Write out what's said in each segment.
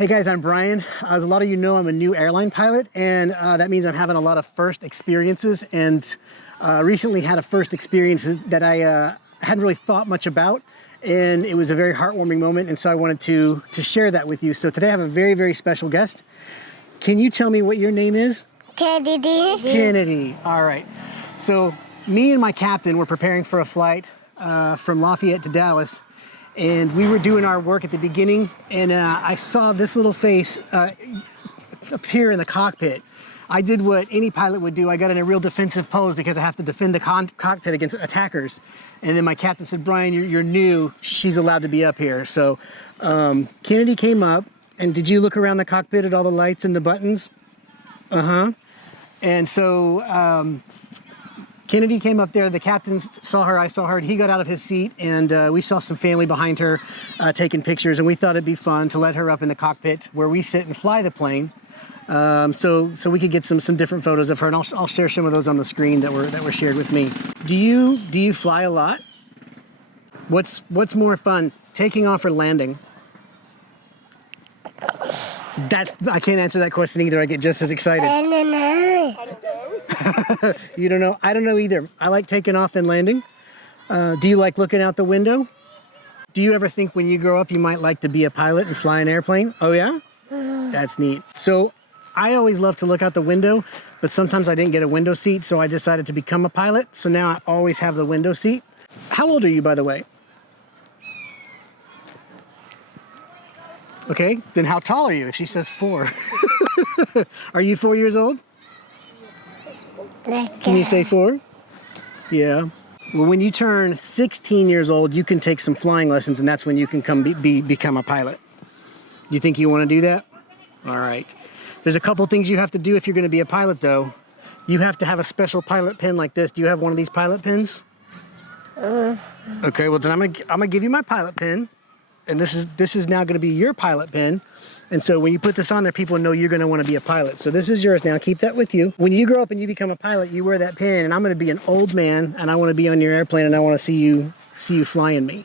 Hey guys, I'm Brian. As a lot of you know, I'm a new airline pilot, and that means I'm having a lot of first experiences, and recently had a first experience that I hadn't really thought much about, and it was a very heartwarming moment, and so I wanted to share that with you. So today I have a very, very special guest. Can you tell me what your name is? Kennedy. Kennedy. All right. So me and my captain were preparing for a flight from Lafayette to Dallas, and we were doing our work at the beginning, and I saw this little face appear in the cockpit. I did what any pilot would do. I got in a real defensive pose because I have to defend the cockpit against attackers. And then my captain said, Brian, you're new. She's allowed to be up here. So Kennedy came up, and did you look around the cockpit at all the lights and the buttons? Uh-huh. And so Kennedy came up there, the captain saw her, I saw her, and he got out of his seat, and we saw some family behind her taking pictures, and we thought it'd be fun to let her up in the cockpit where we sit and fly the plane, so we could get some different photos of her, and I'll share some of those on the screen that were shared with me. Do you fly a lot? What's more fun, taking off or landing? I can't answer that question either. I get just as excited. I don't know. You don't know? I don't know either. I like taking off and landing. Do you like looking out the window? Do you ever think when you grow up you might like to be a pilot and fly an airplane? Oh yeah? That's neat. So I always love to look out the window, but sometimes I didn't get a window seat, so I decided to become a pilot. So now I always have the window seat. How old are you, by the way? Okay, then how tall are you if she says 4? Are you 4 years old? Can you say 4? Yeah. Well, when you turn 16 years old, you can take some flying lessons, and that's when you can become a pilot. You think you want to do that? All right. There's a couple things you have to do if you're going to be a pilot, though. You have to have a special pilot pin like this. Do you have one of these pilot pins? Okay, well, then I'm gonna give you my pilot pin. And this is now going to be your pilot pin. And so when you put this on there, people know you're going to want to be a pilot. So this is yours now. Keep that with you. When you grow up and you become a pilot, you wear that pin, and I'm going to be an old man, and I want to be on your airplane, and I want to see you flying me.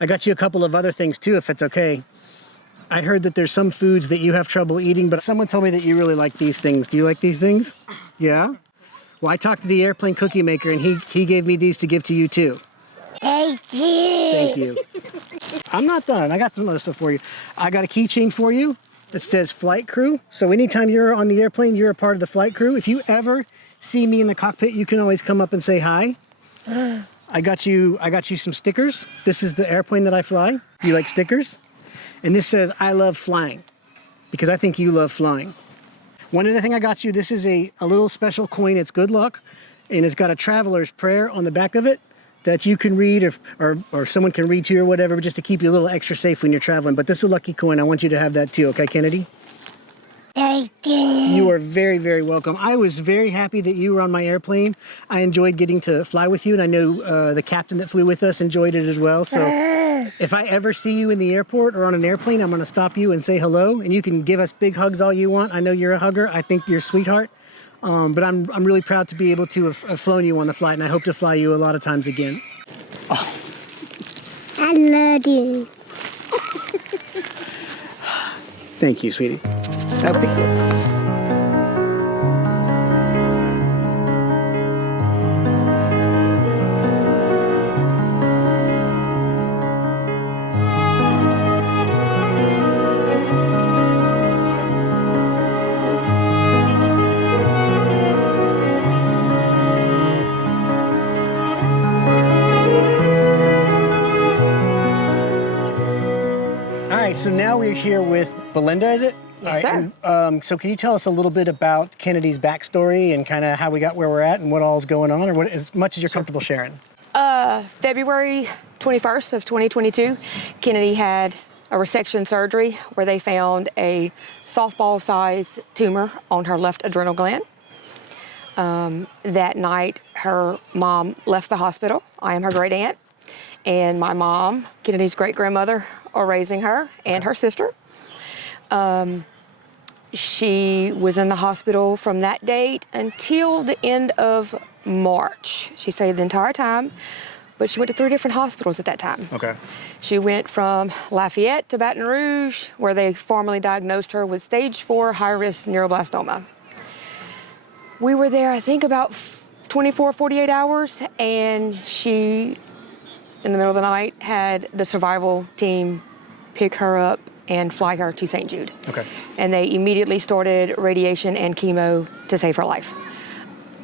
I got you a couple of other things too, if it's okay. I heard that there's some foods that you have trouble eating, but someone told me that you really like these things. Do you like these things? Yeah? Well, I talked to the airplane cookie maker, and he gave me these to give to you too. Thank you. Thank you. I'm not done. I got some other stuff for you. I got a keychain for you that says flight crew. So anytime you're on the airplane, you're a part of the flight crew. If you ever see me in the cockpit, you can always come up and say hi. I got you some stickers. This is the airplane that I fly. You like stickers? And this says, I love flying, because I think you love flying. One other thing I got you, this is a little special coin. It's good luck, and it's got a traveler's prayer on the back of it that you can read, or someone can read to you or whatever, just to keep you a little extra safe when you're traveling. But this is a lucky coin. I want you to have that too, okay, Kennedy? Thank you. You are very, very welcome. I was very happy that you were on my airplane. I enjoyed getting to fly with you, and I know the captain that flew with us enjoyed it as well. So if I ever see you in the airport or on an airplane, I'm gonna stop you and say hello, and you can give us big hugs all you want. I know you're a hugger. I think you're a sweetheart. But I'm really proud to be able to have flown you on the flight, and I hope to fly you a lot of times again. Oh. I love you. Thank you, sweetie. So now we're here with Belinda, is it? Yes, sir. And, so can you tell us a little bit about Kennedy's backstory and kind of how we got where we're at and what all's going on, or as much as you're comfortable sharing? February 21st of 2022, Kennedy had a resection surgery where they found a softball-sized tumor on her left adrenal gland. That night, her mom left the hospital. I am her great aunt, and my mom, Kennedy's great-grandmother, are raising her and her sister. She was in the hospital from that date until the end of March. She stayed the entire time. but she went to 3 different hospitals at that time. Okay. She went from Lafayette to Baton Rouge, where they formally diagnosed her with stage 4 high-risk neuroblastoma. We were there, I think, about 24, 48 hours, and she, in the middle of the night, had the survival team pick her up and fly her to St. Jude. Okay. And they immediately started radiation and chemo to save her life.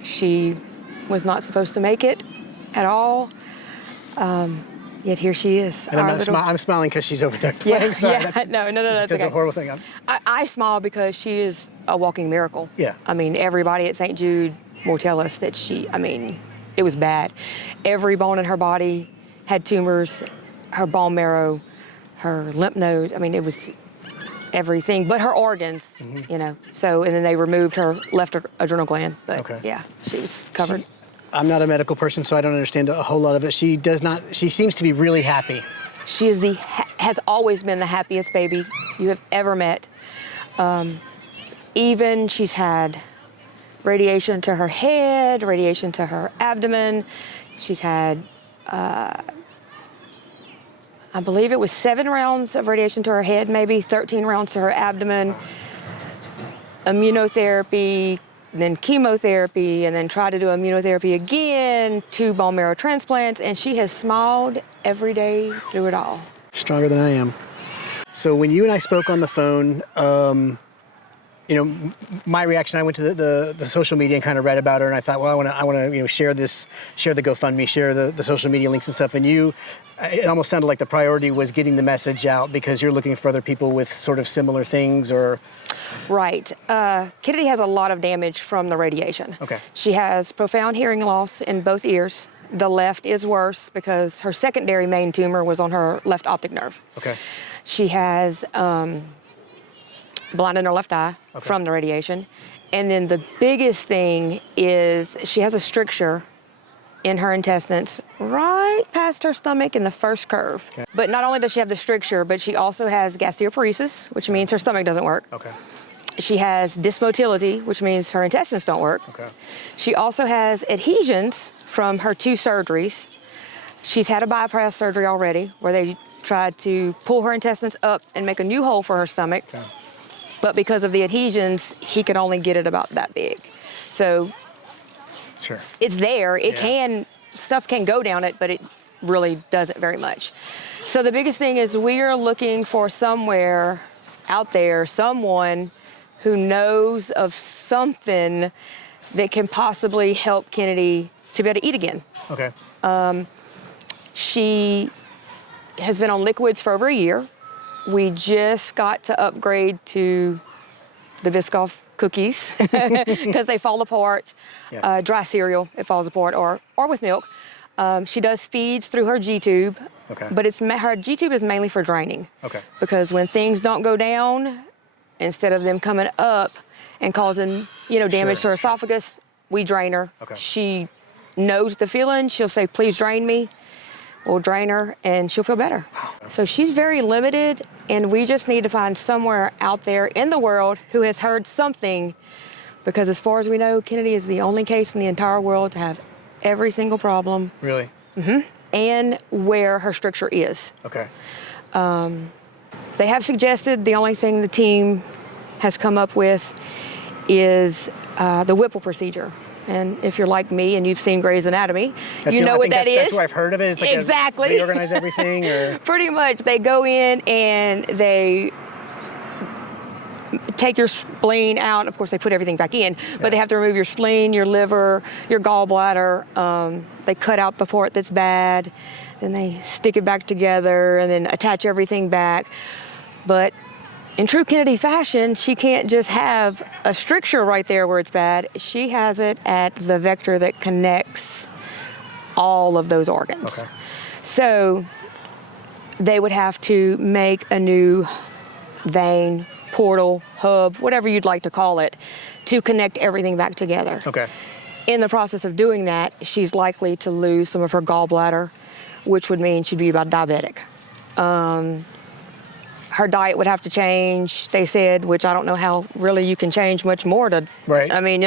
She was not supposed to make it at all. Yet here she is. And I'm smiling because she's over there playing. Sorry, No, that's that's okay. a horrible thing. I smile because she is a walking miracle. Yeah. I mean, everybody at St. Jude will tell us that it was bad. Every bone in her body had tumors, her bone marrow, her lymph nodes. I mean, it was everything, but her organs, So, and then they removed her left adrenal gland. But Okay. yeah, she was covered. I'm not a medical person, so I don't understand a whole lot of it. She seems to be really happy. She is has always been the happiest baby you have ever met. Even she's had radiation to her head, radiation to her abdomen. She's had, I believe it was 7 rounds of radiation to her head, maybe 13 rounds to her abdomen, immunotherapy, then chemotherapy, and then tried to do immunotherapy again, 2 bone marrow transplants, and she has smiled every day through it all. Stronger than I am. So when you and I spoke on the phone, my reaction, I went to the social media and kind of read about her, and I thought, well, I want to share the GoFundMe, share the social media links and stuff. And it almost sounded like the priority was getting the message out because you're looking for other people with sort of similar things, or. Right. Kennedy has a lot of damage from the radiation. Okay. She has profound hearing loss in both ears. The left is worse because her secondary main tumor was on her left optic nerve. Okay. She has blind in her left eye from the radiation. And then the biggest thing is she has a stricture in her intestines right past her stomach in the first curve. Okay. But not only does she have the stricture, but she also has gastroparesis, which means her stomach doesn't work. Okay. She has dysmotility, which means her intestines don't work. Okay. She also has adhesions from her 2 surgeries. She's had a bypass surgery already where they tried to pull her intestines up and make a new hole for her stomach. Okay. But because of the adhesions, he could only get it about that big. So Sure. it's there. Stuff can go down it, but it really doesn't very much. So the biggest thing is we are looking for somewhere out there, someone who knows of something that can possibly help Kennedy to be able to eat again. Okay. She has been on liquids for over a year. We just got to upgrade to the Biscoff cookies because they fall apart. Yeah. Dry cereal, it falls apart, or with milk. She does feeds through her G-tube, Okay. but her G-tube is mainly for draining. Okay. Because when things don't go down, instead of them coming up and causing, damage to her esophagus, we drain her. Okay. She knows the feeling. She'll say, please drain me. We'll drain her and she'll feel better. So she's very limited, and we just need to find somewhere out there in the world who has heard something, because as far as we know, Kennedy is the only case in the entire world to have every single problem. Really? And where her stricture is. Okay. They have suggested the only thing the team has come up with is the Whipple procedure. And if you're like me and you've seen Grey's Anatomy, you know what that is. That's where I've heard of it. It's like exactly. Reorganize everything, or pretty much. They go in and they take your spleen out. Of course, they put everything back in, but they have to remove your spleen, your liver, your gallbladder. They cut out the part that's bad, then they stick it back together and then attach everything back. But in true Kennedy fashion, she can't just have a stricture right there where it's bad. She has it at the vector that connects all of those organs. Okay. So they would have to make a new vein, portal, hub, whatever you'd like to call it, to connect everything back together. Okay. In the process of doing that, she's likely to lose some of her gallbladder, which would mean she'd be about diabetic. Her diet would have to change, they said, which I don't know how really you can change much more to, Right. I mean,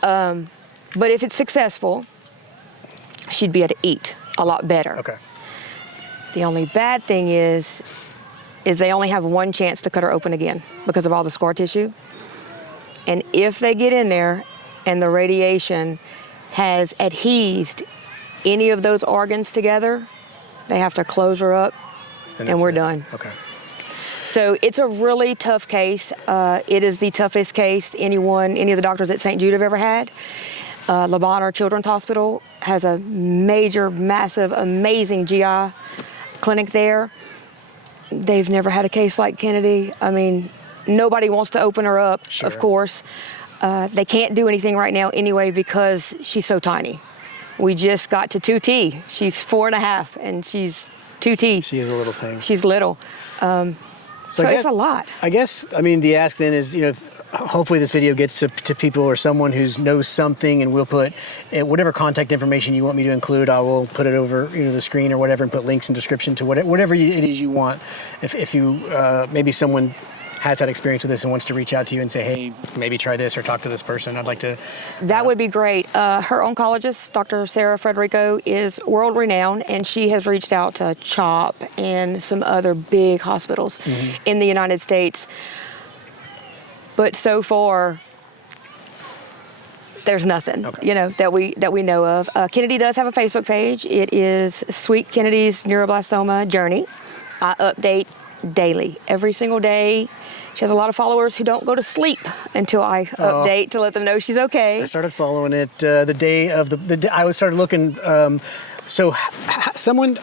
but if it's successful, she'd be able to eat. a lot better. Okay. The only bad thing is they only have one chance to cut her open again because of all the scar tissue. And if they get in there and the radiation has adhesed any of those organs together, they have to close her up and we're done. Okay. So it's a really tough case. It is the toughest case any of the doctors at St. Jude have ever had. Le Bonheur Children's Hospital has a major, massive, amazing GI clinic there. They've never had a case like Kennedy. I mean, nobody wants to open her up, Sure. of course. They can't do anything right now anyway because she's so tiny. We just got to 2T. She's 4.5 and she's 2T. She is a little thing. She's little. So it's a lot. I guess, I mean, the ask then is, hopefully this video gets to people or someone who knows something, and we'll put whatever contact information you want me to include. I will put it over the screen or whatever, and put links in description to whatever it is you want. If you maybe someone has that experience with this and wants to reach out to you and say, hey, maybe try this or talk to this person, I'd like to. That would be great. Her oncologist, Dr. Sarah Frederico, is world renowned, and she has reached out to CHOP and some other big hospitals in the United States. But so far, there's nothing, that we know of. Kennedy does have a Facebook page. It is Sweet Kennedy's Neuroblastoma Journey. I update daily, every single day. She has a lot of followers who don't go to sleep until I update to let them know she's okay. I started following it the day of I started looking. So someone,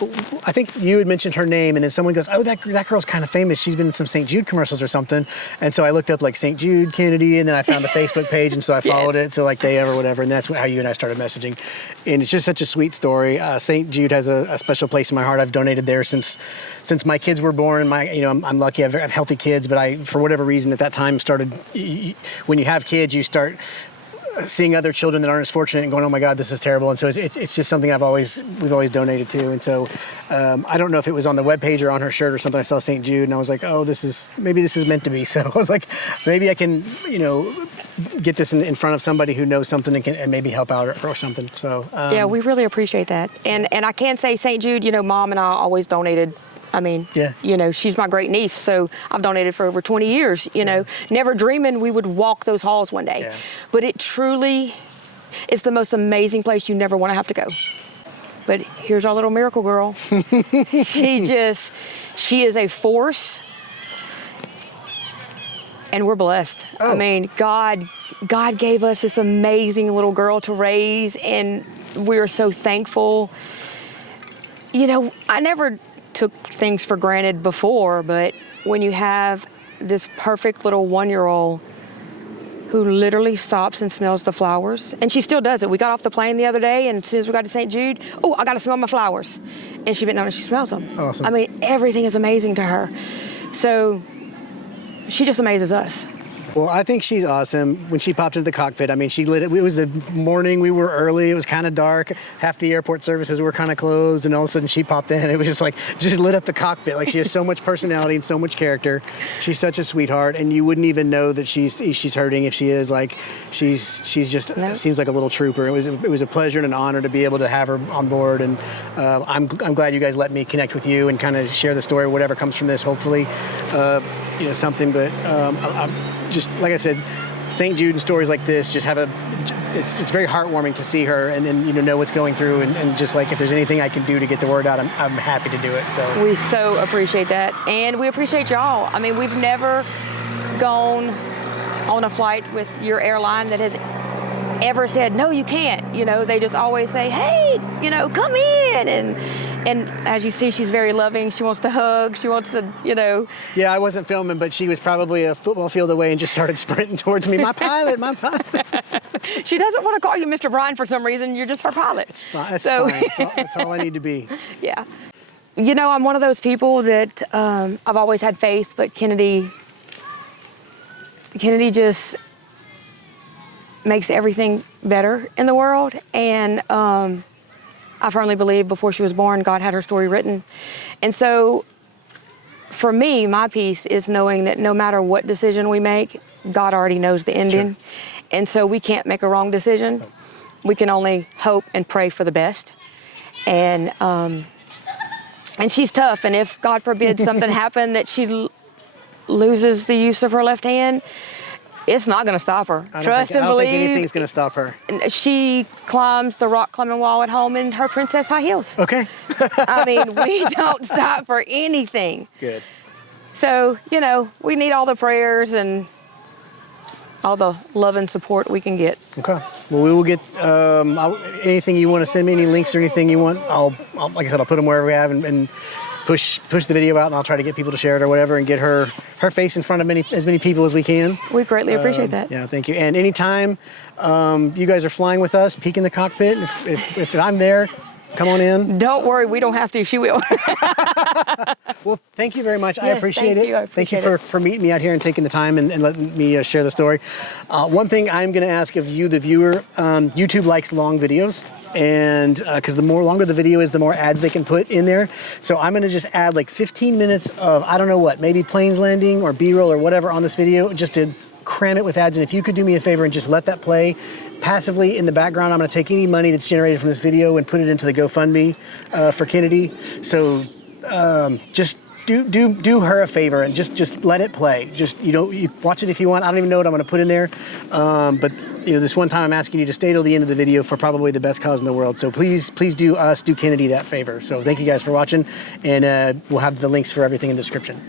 I think you had mentioned her name, and then someone goes, oh, that girl's kind of famous. She's been in some St. Jude commercials or something. And so I looked up like St. Jude Kennedy, and then I found the Facebook page, and so I followed it. So like they or whatever, and that's how you and I started messaging. And it's just such a sweet story. St. Jude has a special place in my heart. I've donated there since my kids were born. I'm lucky. I have healthy kids, but I, for whatever reason, at that time started. When you have kids, you start seeing other children that aren't as fortunate and going, oh my God, this is terrible. And so it's just something we've always donated to. And so I don't know if it was on the webpage or on her shirt or something. I saw St. Jude and I was like, oh, maybe this is meant to be. So I was like, maybe I can, get this in front of somebody who knows something and maybe help out or something. So yeah, we really appreciate that. And I can say St. Jude, Mom and I always donated. I mean, she's my great niece, so I've donated for over 20 years, never dreaming we would walk those halls one day. Yeah. But it truly is the most amazing place you never want to have to go. But here's our little miracle girl. She is a force, and we're blessed. Oh. I mean, God gave us this amazing little girl to raise, and we're so thankful. I never took things for granted before, but when you have this perfect little 1-year-old who literally stops and smells the flowers, and she still does it. We got off the plane the other day, and as soon as we got to St. Jude, I got to smell my flowers. And she bent down and she smells them. Awesome. I mean, everything is amazing to her. So she just amazes us. Well, I think she's awesome. When she popped into the cockpit, I mean, she lit it. It was the morning. We were early. It was kind of dark. Half the airport services were kind of closed, and all of a sudden she popped in. It was just lit up the cockpit. Like, she has so much personality and so much character. She's such a sweetheart, and you wouldn't even know that she's hurting if she is. Like, she's just seems like a little trooper. It was a pleasure and an honor to be able to have her on board, and I'm glad you guys let me connect with you and kind of share the story, whatever comes from this. Hopefully, something. But I'm just, like I said, St. Jude and stories like this just it's very heartwarming to see her and then know what's going through, and just like, if there's anything I can do to get the word out, I'm happy to do it. So we so appreciate that, and we appreciate y'all. I mean, we've never gone on a flight with your airline that has ever said, no, you can't. They just always say, hey, come in. And as you see, she's very loving. She wants to hug. She wants to, Yeah, I wasn't filming, but she was probably a football field away and just started sprinting towards me. My pilot, my pilot. She doesn't want to call you Mr. Brian for some reason. You're just her pilot. It's fine. That's fine. That's all I need to be. Yeah. I'm one of those people that I've always had faith, but Kennedy just makes everything better in the world. And I firmly believe before she was born, God had her story written. And so for me, my peace is knowing that no matter what decision we make, God already knows the ending. Sure. And so we can't make a wrong decision. We can only hope and pray for the best. And she's tough. And if God forbid something happened that she loses the use of her left hand, it's not going to stop her. I Trust and don't think believe. anything's going to stop her. She climbs the rock climbing wall at home in her princess high heels. Okay. I mean, we don't stop for anything. Good. So, you know, we need all the prayers and all the love and support we can get. Okay. Well, we will get anything you want to send me, any links or anything you want. I'll like I said, I'll put them wherever we have and push the video out, and I'll try to get people to share it or whatever, and get her face in front of as many people as we can. We greatly appreciate that. Yeah, thank you. And anytime you guys are flying with us, peek in the cockpit. If I'm there, come on in. Don't worry, we don't have to. She will. Well, thank you very much. I Yes, appreciate thank it. you. I appreciate Thank you it. for meeting me out here and taking the time and letting me share the story. One thing I'm going to ask of you, the viewer, YouTube likes long videos. And because the more longer the video is, the more ads they can put in there. So I'm going to just add like 15 minutes of, I don't know what, maybe planes landing or B-roll or whatever on this video, just to cram it with ads. And if you could do me a favor and just let that play passively in the background, I'm going to take any money that's generated from this video and put it into the GoFundMe for Kennedy. So just do her a favor and just let it play. Just you watch it if you want. I don't even know what I'm going to put in there, but this one time I'm asking you to stay till the end of the video for probably the best cause in the world. So please do Kennedy that favor. So thank you guys for watching, and we'll have the links for everything in the description.